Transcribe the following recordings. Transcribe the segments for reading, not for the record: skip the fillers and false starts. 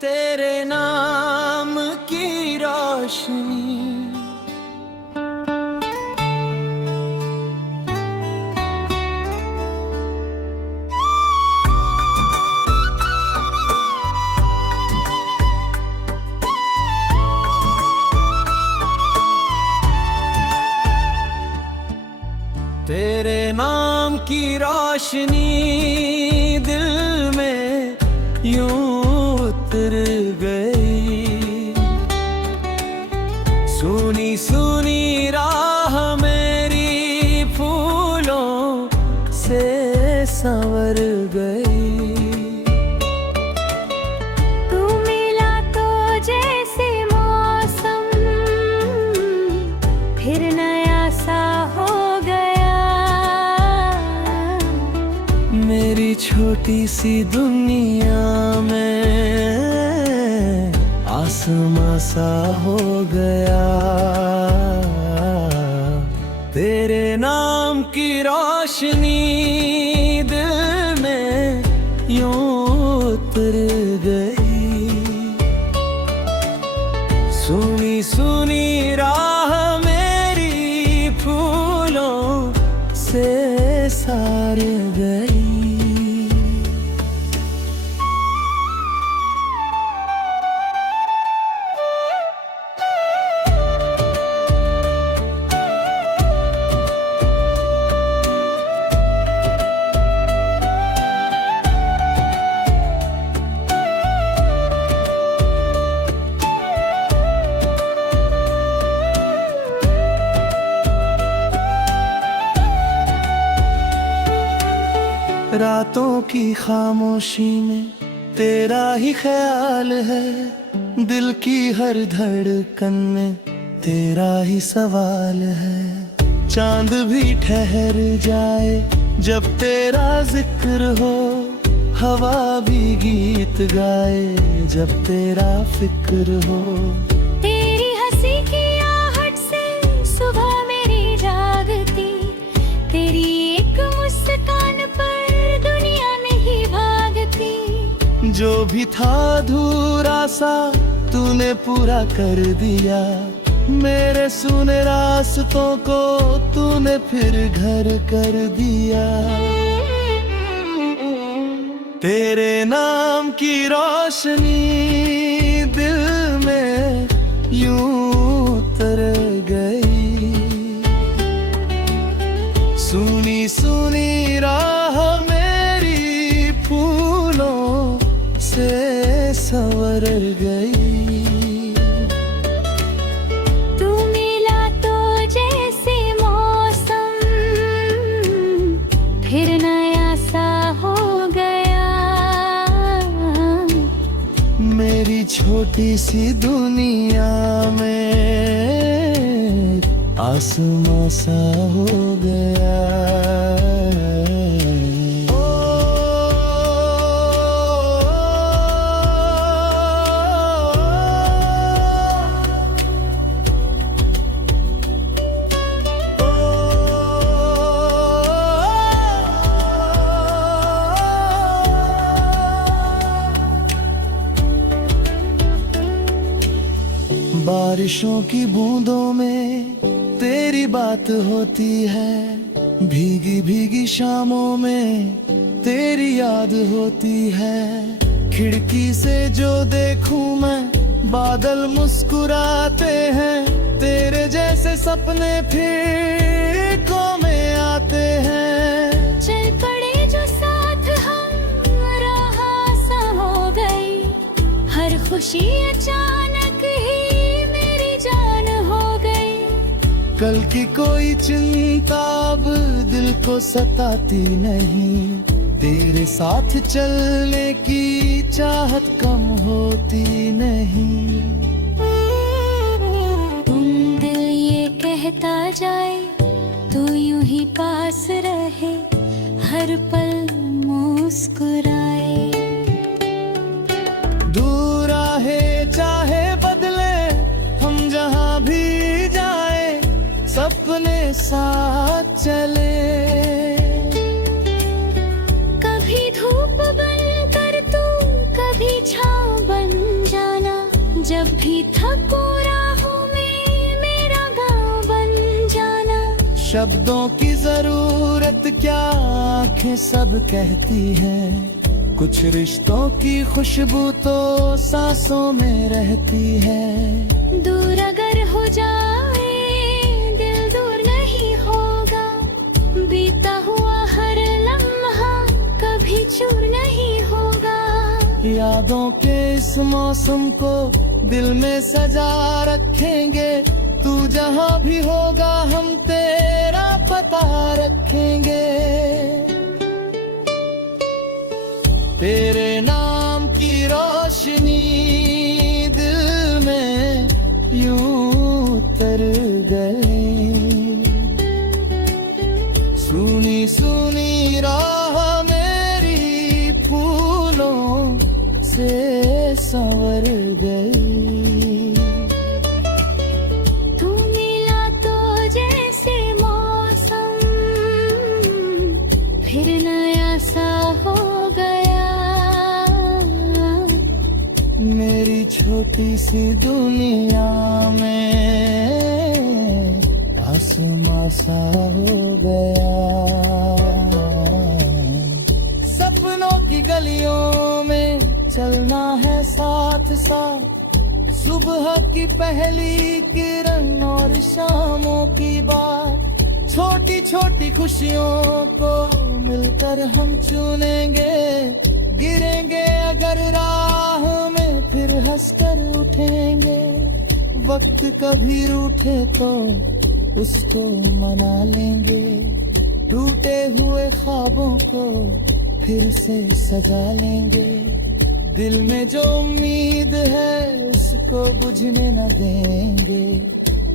तेरे नाम की रोशनी तेरे नाम की रोशनी दिल में यूं उतर गई। सुनी सुनी राह मेरी फूलों से संवर गई। तू मिला तो जैसे मौसम फिर नया सा हो गया। मेरी छोटी सी दुनिया में आसमां सा हो गया। तेरे नाम की रोशनी दिल में यूं उतर गई। सुनी सुनी राह मेरी फूलों से सार गई। रातों की खामोशी में तेरा ही ख्याल है। दिल की हर धड़कन में तेरा ही सवाल है। चांद भी ठहर जाए जब तेरा जिक्र हो। हवा भी गीत गाए जब तेरा फिक्र हो। तेरी हंसी की आहट से सुबह मेरी जागती। तेरी एक मुस्कान पर दुनिया नहीं भागती। जो भी था अधूरा सा तूने पूरा कर दिया। मेरे सुने रास्तों को तूने फिर घर कर दिया। तेरे नाम की रोशनी दिल में यूं उतर गई। सुनी सुनी राह मेरी फूलों से संवर गई। तू मिला तो जैसे मौसम फिर नया सा हो गया। मेरी छोटी सी दुनिया में आसमां सा हो गया। बारिशों की बूंदों में तेरी बात होती है। भीगी भीगी शामों में तेरी याद होती है। खिड़की से जो देखूं मैं बादल मुस्कुराते हैं। तेरे जैसे सपने फिर को में आते हैं। चल पड़े जो साथ हम राह सा हो गई। हर खुशी अचानक ही मेरी जान हो गई। कल की कोई चिंता अब दिल को सताती नहीं। तेरे साथ चलने की चाहत कम होती नहीं। तुम दिल ये कहता जाए तू यूं ही पास रहे। हर पल मुस्कुराए। दूर आहे चाहे बदले हम जहां भी जाए। सपने साथ चले। कभी धूप बन कर तू कभी छाँव बन शब्दों की जरूरत क्या, आंखें सब कहती हैं। कुछ रिश्तों की खुशबू तो सांसों में रहती है। दूर अगर हो जाए दिल दूर नहीं होगा, बीता हुआ हर लम्हा कभी चूर नहीं होगा। यादों के इस मौसम को दिल में सजा रखेंगे, तू जहां भी होगा हम तेरा पता रखेंगे। तेरे नाम की रोशनी दिल में यूं उतर गई। सुनी सुनी राह मेरी फूलों से संवर गई। तू मिला तो जैसे मौसम फिर नया सा हो गया। मेरी छोटी सी दुनिया में आसमां सा हो गया। सपनों की गलियों में चलना है साथ साथ, सुबह की पहली किरण और शामों की बात। छोटी छोटी खुशियों को मिलकर हम चुनेंगे, गिरेंगे अगर राह में फिर हंसकर उठेंगे। वक्त कभी रूठे तो उसको मना लेंगे, टूटे हुए ख्वाबों को फिर से सजा लेंगे। दिल में जो उम्मीद है उसको बुझने न देंगे,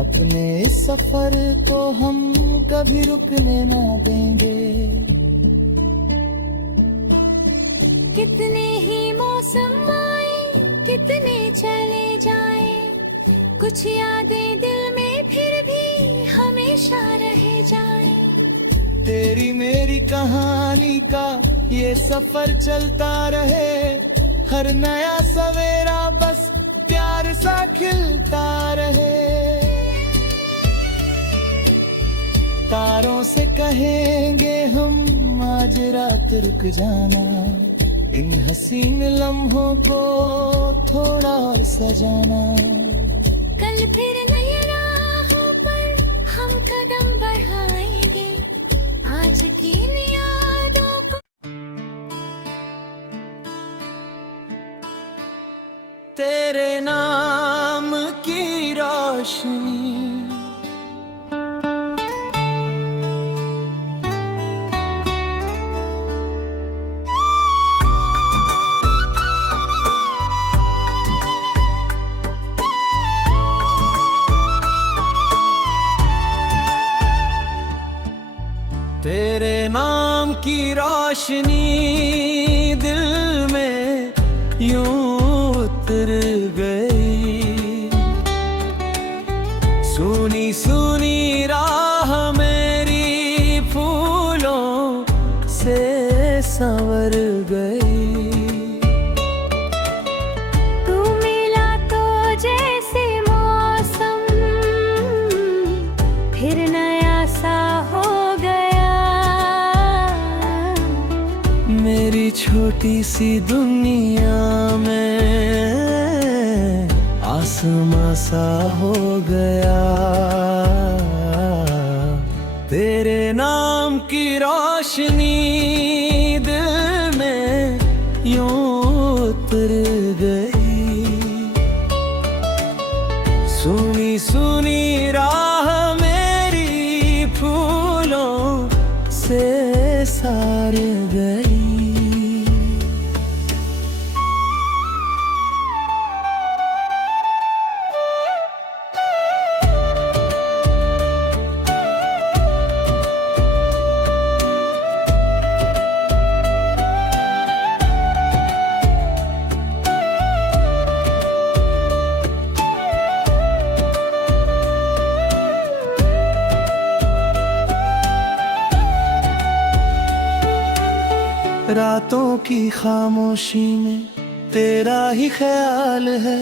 अपने इस सफर को हम कभी रुकने न देंगे। कितने ही मौसम आए कितने चले जाए, कुछ यादें दिल में फिर भी हमेशा रह जाए। तेरी मेरी कहानी का ये सफर चलता रहे, हर नया सवेरा बस प्यार सा खिलता रहे। तारों से कहेंगे हम आज रात रुक जाना, इन हसीन लम्हों को थोड़ा और सजाना। कल फिर नई राहों पर हम कदम बढ़ाएंगे, आज की इन यादों को। तेरे नाम की रोशनी तेरे नाम की रोशनी दिल में यूं उतर गई। सुनी सुनी राह मेरी फूलों से संवर गई। तू मिला तो जैसे मौसम फिर नया सा हो गया। मेरी छोटी सी दुनिया में आसमां सा हो गया। तेरे नाम की रोशनी दिल में यूं उतर गई। सुनी सुनी राह मेरी फूलों से सार गई। रातों की खामोशी में तेरा ही ख्याल है,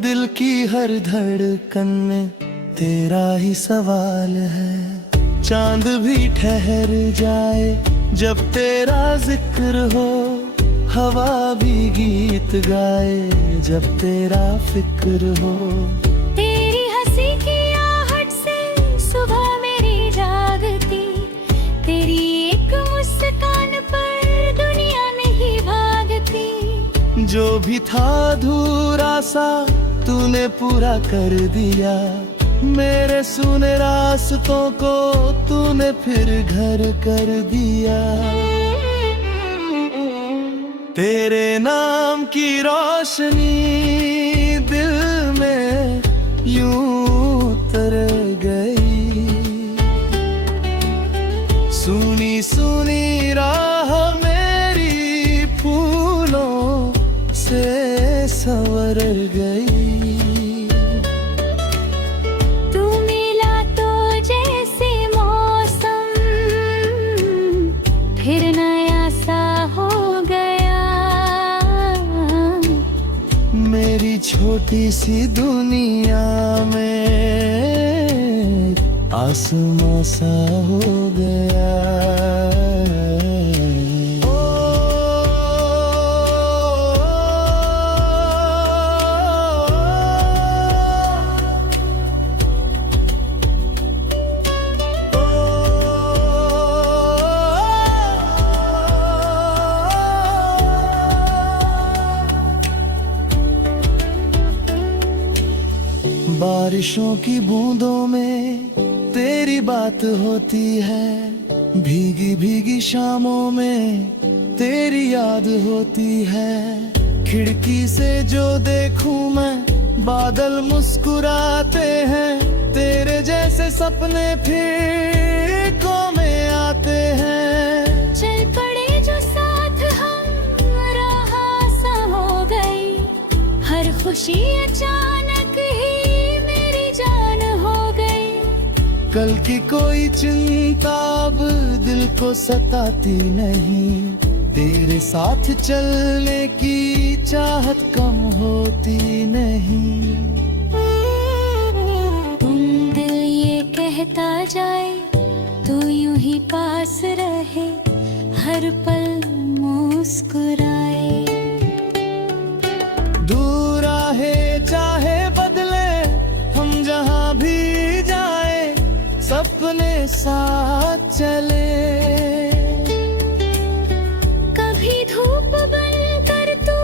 दिल की हर धड़कन में तेरा ही सवाल है। चांद भी ठहर जाए जब तेरा जिक्र हो, हवा भी गीत गाए जब तेरा फिक्र हो। तेरी हंसी की आहट से सुबह मेरी जागती, तेरी एक मुस्कान पर दुनिया नहीं भागती। जो भी था अधूरा सा तूने पूरा कर दिया, मेरे सुने रास्तों को तूने फिर घर कर दिया। तेरे नाम की रोशनी दिल में यूं उतर गई, सुनी सुनी राह मेरी फूलों से संवर गई। फिर नया सा हो गया, मेरी छोटी सी दुनिया में आसमां सा हो गया। बारिशों की बूंदों में तेरी बात होती है, भीगी भीगी शामों में तेरी याद होती है। खिड़की से जो देखूं मैं बादल मुस्कुराते हैं, तेरे जैसे सपने फिर को में आते हैं। चल पड़े जो साथ हम राह सा हो गई, हर खुशी अचानक ही कल की कोई चिंता अब दिल को सताती नहीं, तेरे साथ चलने की चाहत कम होती नहीं। तुम दिल ये कहता जाए तू यूं ही पास रहे, हर पल मुस्कुराए। दूर आहे चाहे बदले हम जहां भी जाए, सपने साथ चले। कभी धूप बन कर तू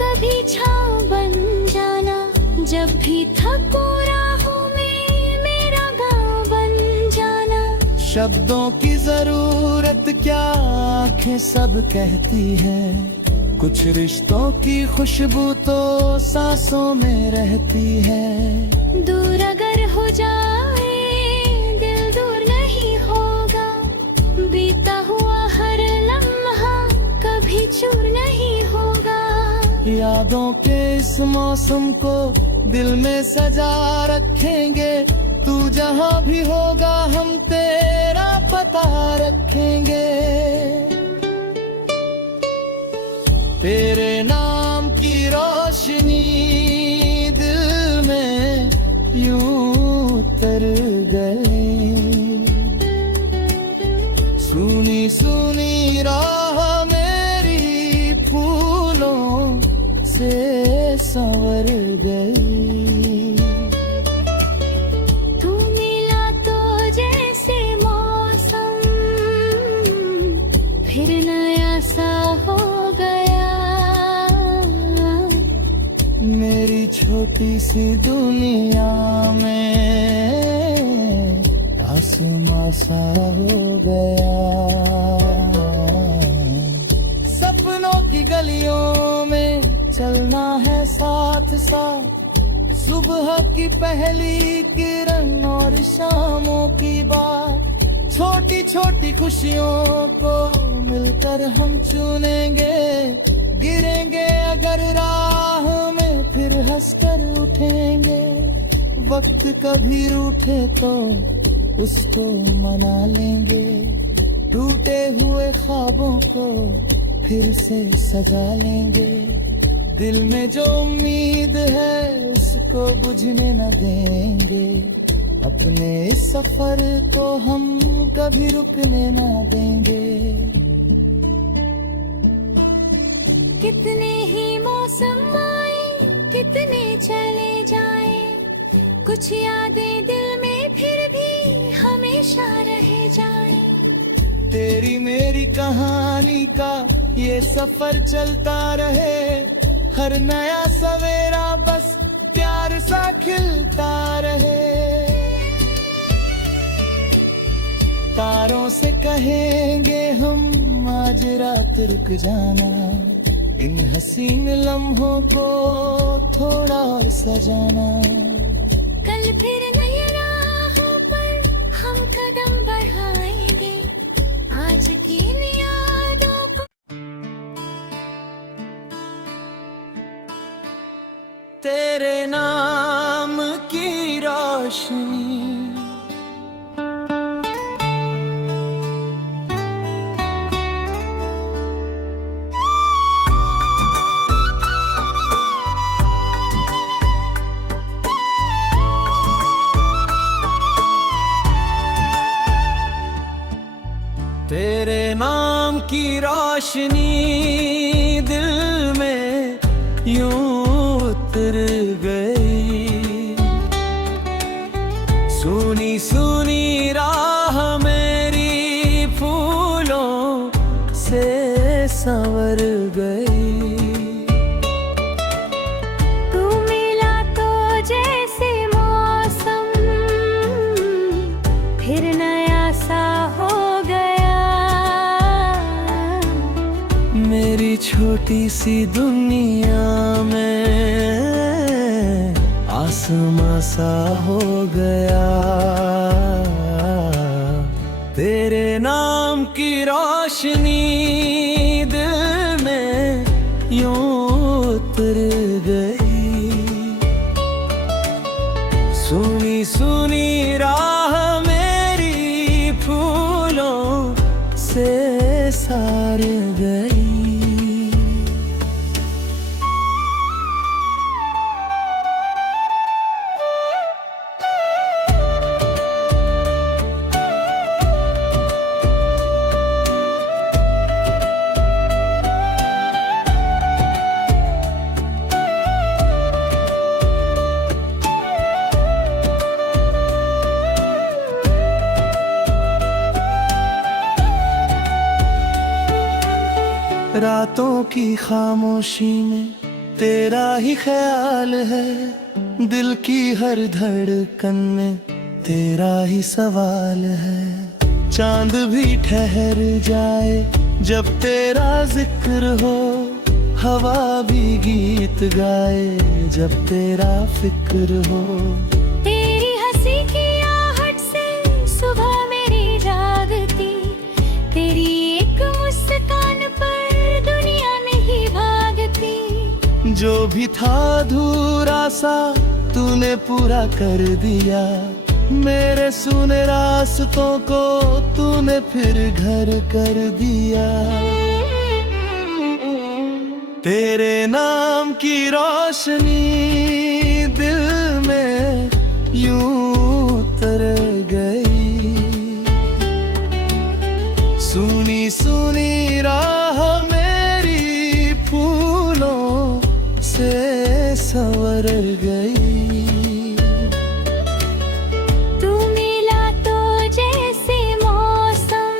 कभी छाँव बन जाना, जब भी थको राहों में मेरा गाँव बन जाना। शब्दों की जरूरत क्या आंखें सब कहती है, कुछ रिश्तों की खुशबू तो सांसों में रहती है। दूर अगर हो जाए दिल दूर नहीं होगा, बीता हुआ हर लम्हा कभी चूर नहीं होगा। यादों के इस मौसम को दिल में सजा रखेंगे, तू जहां भी होगा हम तेरा पता रखेंगे। तेरे नाम की रोशनी दिल में यूं उतर गई, सुनी सुनी राह मेरी फूलों से संवर गई। तू मिला तो जैसे मौसम फिर नया सा हो गया, मेरी छोटी सी दुनिया में आसमां सा हो गया। सपनों की गलियों में चलना है साथ साथ, सुबह की पहली किरण और शामों की बात। छोटी छोटी खुशियों को मिलकर हम चुनेंगे, गिरेंगे अगर राह में फिर हंसकर उठेंगे। वक्त कभी रूठे तो उसको मना लेंगे, टूटे हुए ख्वाबों को फिर से सजा लेंगे। दिल में जो उम्मीद है उसको बुझने न देंगे, अपने इस सफर को हम कभी रुकने ना देंगे। कितने ही मौसम आए, कितने चले जाए, कुछ यादें दिल में फिर भी हमेशा रह जाए। तेरी मेरी कहानी का ये सफर चलता रहे, हर नया सवेरा बस प्यार सा खिलता रहे। तारों से कहेंगे हम आज रात रुक जाना, इन हसीन लम्हों को थोड़ा और सजाना। कल फिर नई राहों पर हम कदम बढ़ाएंगे, आज की इन यादों को। तेरे नाम की रोशनी तेरे नाम की रोशनी दिल में यूं उतर गई। सुनी सुनी राह मेरी फूलों से संवर गई। तू मिला तो जैसे मौसम फिर नया सा हो गया। मेरी छोटी सी दुनिया में आसमां सा हो गया। तेरे नाम की रोशनी दिल में यूं उतर गई। सुनी सुनी राह मेरी फूलों से सार गई। रातों की खामोशी में तेरा ही ख्याल है, दिल की हर धड़कन में तेरा ही सवाल है। चांद भी ठहर जाए जब तेरा जिक्र हो, हवा भी गीत गाए जब तेरा फिक्र हो। तेरी हंसी की आहट से सुबह मेरी जागती, तेरी एक मुस्कान पर दुनिया नहीं भागती। जो भी था अधूरा सा तूने पूरा कर दिया, मेरे सुने रास्तों को तूने फिर घर कर दिया। तेरे नाम की रोशनी दिल में यूं उतर गई। सुनी सुनी राह मेरी फूलों से संवर गई। तू मिला तो जैसे मौसम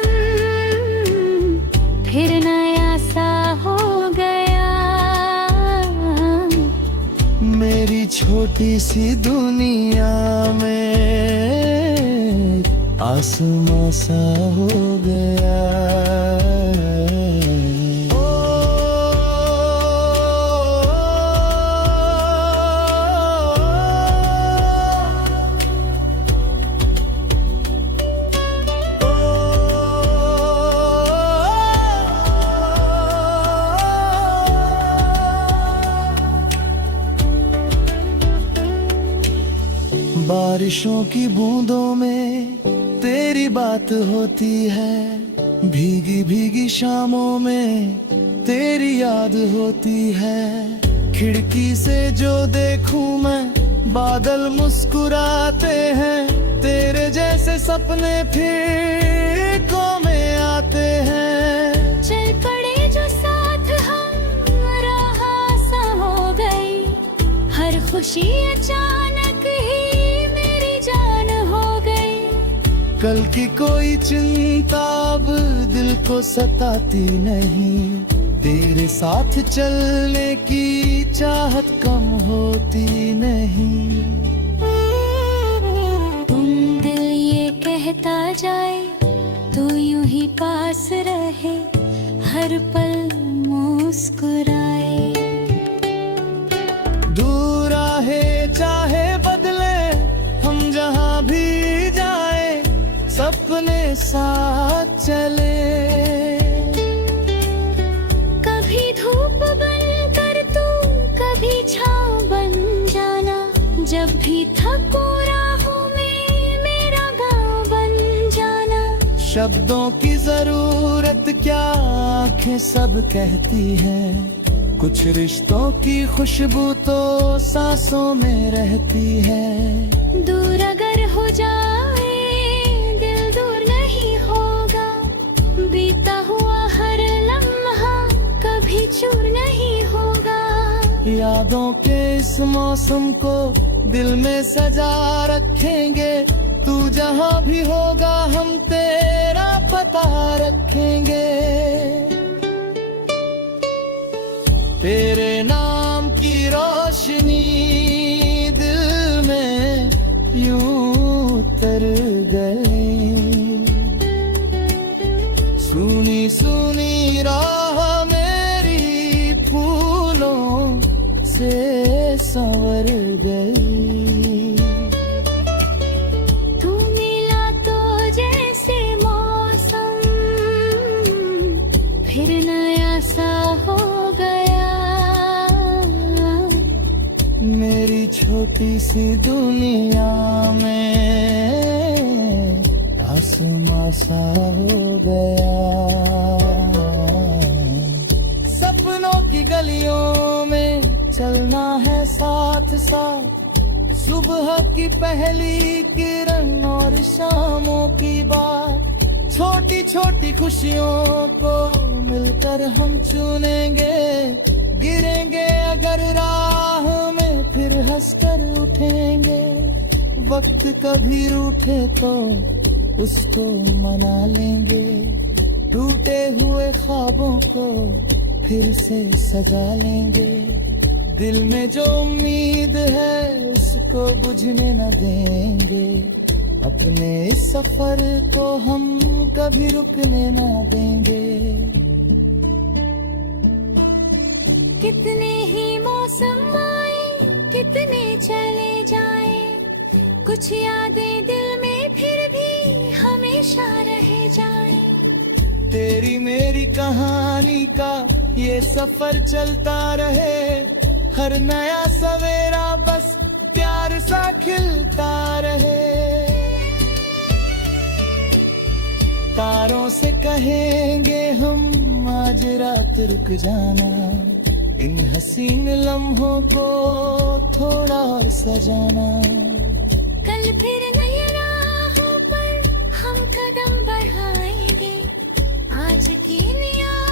फिर नया सा हो गया। मेरी छोटी सी दुनिया में आसमां सा हो गया। बारिशों की बूंदों में तेरी बात होती है, भीगी भीगी शामों में तेरी याद होती है। खिड़की से जो देखूं मैं बादल मुस्कुराते हैं, तेरे जैसे सपने फिर को में आते हैं। चल पड़े जो साथ हम राह सा हो गई, हर खुशी अचानक ही मेरी जान हो गई। कल की कोई चिंता अब दिल को सताती नहीं, तेरे साथ चलने की चाहत कम होती नहीं। तुम दिल ये कहता जाए, तू यूं ही पास रहे, हर पल मुस्कुराए। दूर आहे चाहे बदले, हम जहाँ भी जाए, सपने साथ चले। कभी धूप बन कर तू, कभी छाँव बन जाना, जब भी थको राहों में मेरा गाँव बन जाना। शब्दों की जरूरत क्या, आंखें सब कहती हैं, कुछ रिश्तों की खुशबू तो सांसों में रहती है। दूर अगर हो जाए दिल दूर नहीं होगा, बीता हुआ हर लम्हा कभी चूर नहीं होगा। यादों के इस मौसम को दिल में सजा रखेंगे, तू जहाँ भी होगा हम तेरा पता रखेंगे। तेरे नाम की रोशनी दिल में यूं उतर गई, सुनी सुनी राह मेरी फूलों से संवर गई। तू मिला तो जैसे मौसम फिर नया सा हो गया। मेरी छोटी सी दुनिया में आसमां सा हो गया। सपनों की गलियों में चलना है साथ साथ, सुबह की पहली किरण और शामों की बात। छोटी छोटी खुशियों को मिलकर हम चुनेंगे, गिरेंगे अगर राह में फिर हंसकर उठेंगे। वक्त कभी रूठे तो उसको मना लेंगे, टूटे हुए ख्वाबों को फिर से सजा लेंगे। दिल में जो उम्मीद है उसको बुझने न देंगे, अपने इस सफर को हम कभी रुकने न देंगे। कितने ही मौसम आए, कितने चले जाए, कुछ यादें दिल में फिर भी हमेशा रह जाए। तेरी मेरी कहानी का ये सफर चलता रहे, हर नया सवेरा बस प्यार सा खिलता रहे। तारों से कहेंगे हम आज रात रुक जाना, इन हसीन लम्हों को थोड़ा और सजाना। कल फिर नई राहों पर हम कदम बढ़ाएंगे, आज की नियत